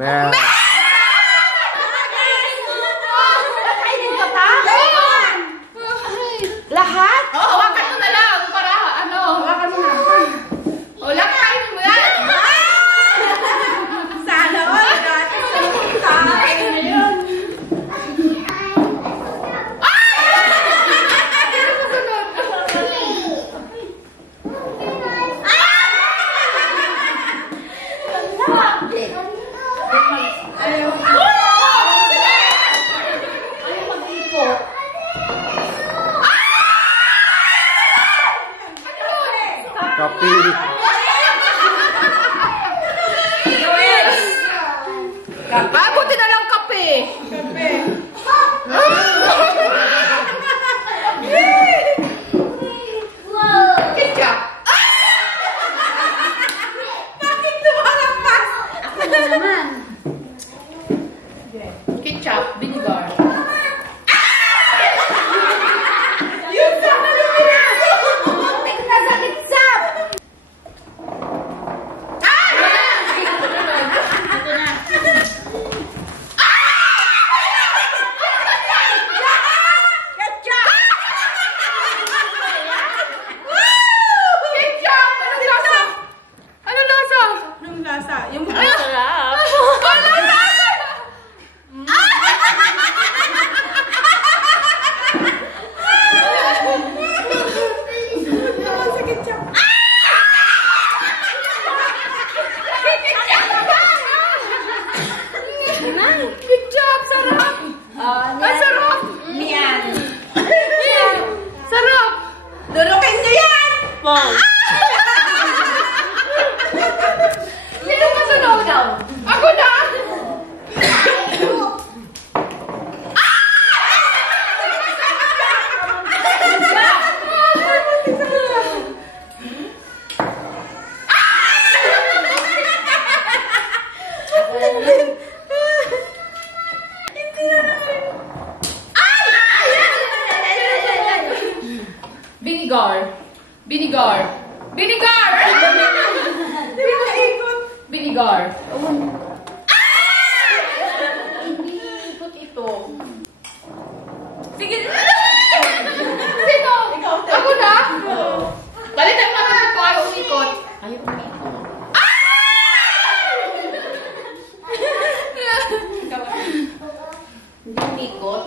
Milk. Kainin ka pa? Lahat? Oo, hawakan mo na lang para ano. Hawakan mo na. O, lang kainin mo yan. Sana all. Kainin na yun. Kape. Buti na lang kape. Ketchup. Bakit lumalampas? Ako na naman. Ketchup, vinegar. Yun sa luminaso! Muntik na sa kitsap! Ito na. Ketchup! Ketchup! Anong lasa? Anong lasa? Anong lasa? Yung Sarap. sa kitsap. Ketchup, sarap. Ang sarap. Miyan. Sarap. Durukin nyo yan! Sino masunod? Ako na. Vinegar. Vinegar. Vinegar. Di ba naikot? Vinegar. Hindi ikot ito. Sige. Sino? Ako na? Balitan mo naman ako. Ayaw umikot. Ayaw umikot. Hindi umikot.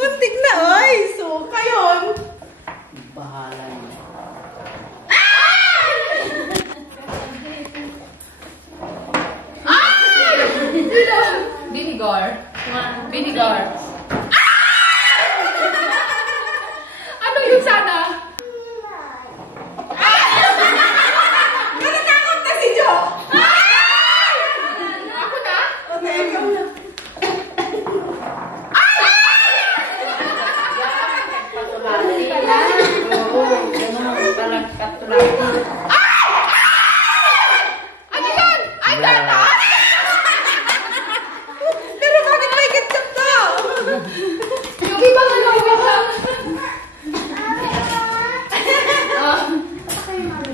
Muntik na, oy! Suka yun! Bahala niya. Vinegar. Vinegar. Ano yun sana? Natatakot na si Jo! Ako na? Okay, ikaw na. Patulali pala. Oo, ganun pala patulali. Ano yan? Ay, gata! Pero bakit may ketchup to? Yung iba na lang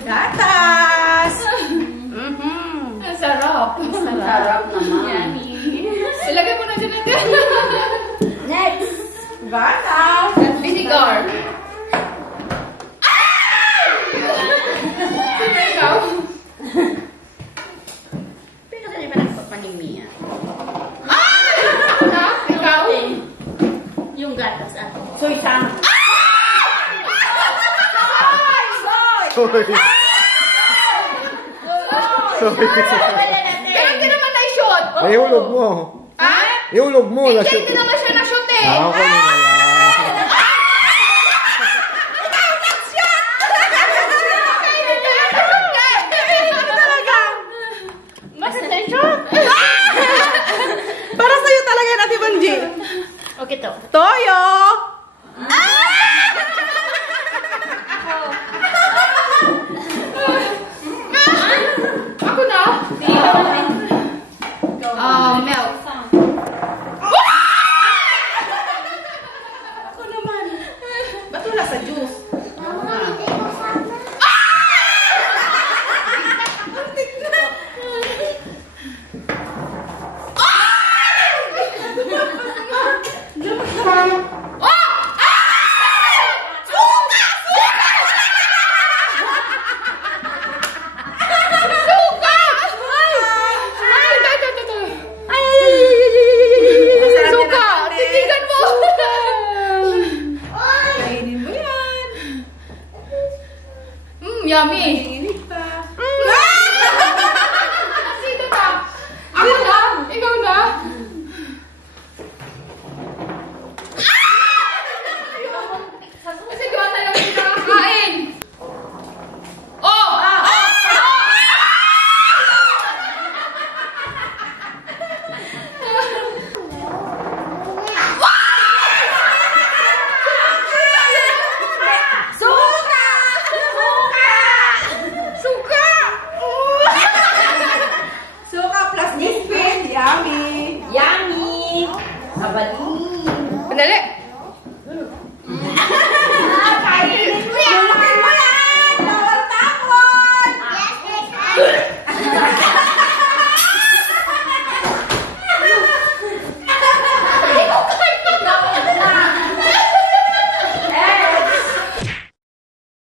Gatas! Ang sarap. Sarap naman. Ilagay mo na dyan natin. Next! Gatas! Vinegar. Ikaw? Pero kasi ba nagpapanimiya? Ako na? Ikaw? Yung gatas ako. Soy sang. Sorry. Sorry. Kaya hindi naman na-shoot. Ihulog mo. Ha? Ihulog mo. Hindi, hindi naman siya na-shoot eh. Ako na lang. Para sa'yo talaga yan, Ate Banji. Okay to. Toyo! Ako na? Milk. Ako naman. Ba't wala sa juice? yummy.